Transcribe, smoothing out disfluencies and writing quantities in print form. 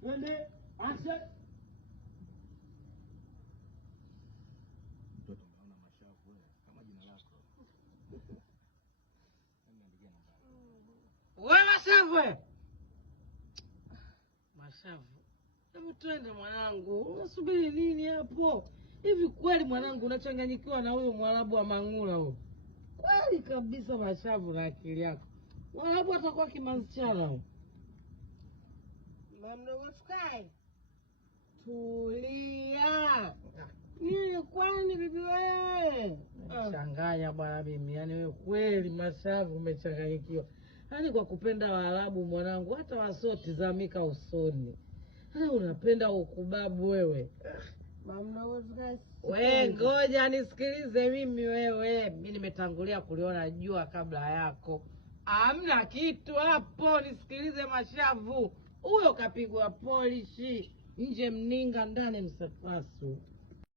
Twende action. Mtoto unaona mashavu wewe kama jina lako. Wewe mashavu. Mashavu. Hebu twende mwanangu. Unasubiri nini hapo? Hivi kweli mwanangu unachanganyikiwa na huyo Mwarabu wa Mangula huyo? Kweli kabisa mashavu na akili yako. Mwarabu atakuwa kimanzichana huyo. Mamdogo Sky. Tulia. Nini kwani bibi wewe? Changanya bwana mimi. Yaani wewe kweli mashavu umechanganyikiwa. Yaani kwa kupenda Waarabu mwanangu hata wasotizamika usoni. Yaani unapenda ukubabu wewe. Mamdogo Sky. Wewe ngoja nisikilize mimi wewe. Mimi nimetangulia kuliona jua kabla yako. Hamna kitu hapo, nisikilize mashavu. Huyo kapigwa polishi, nje mninga ndani msafasu.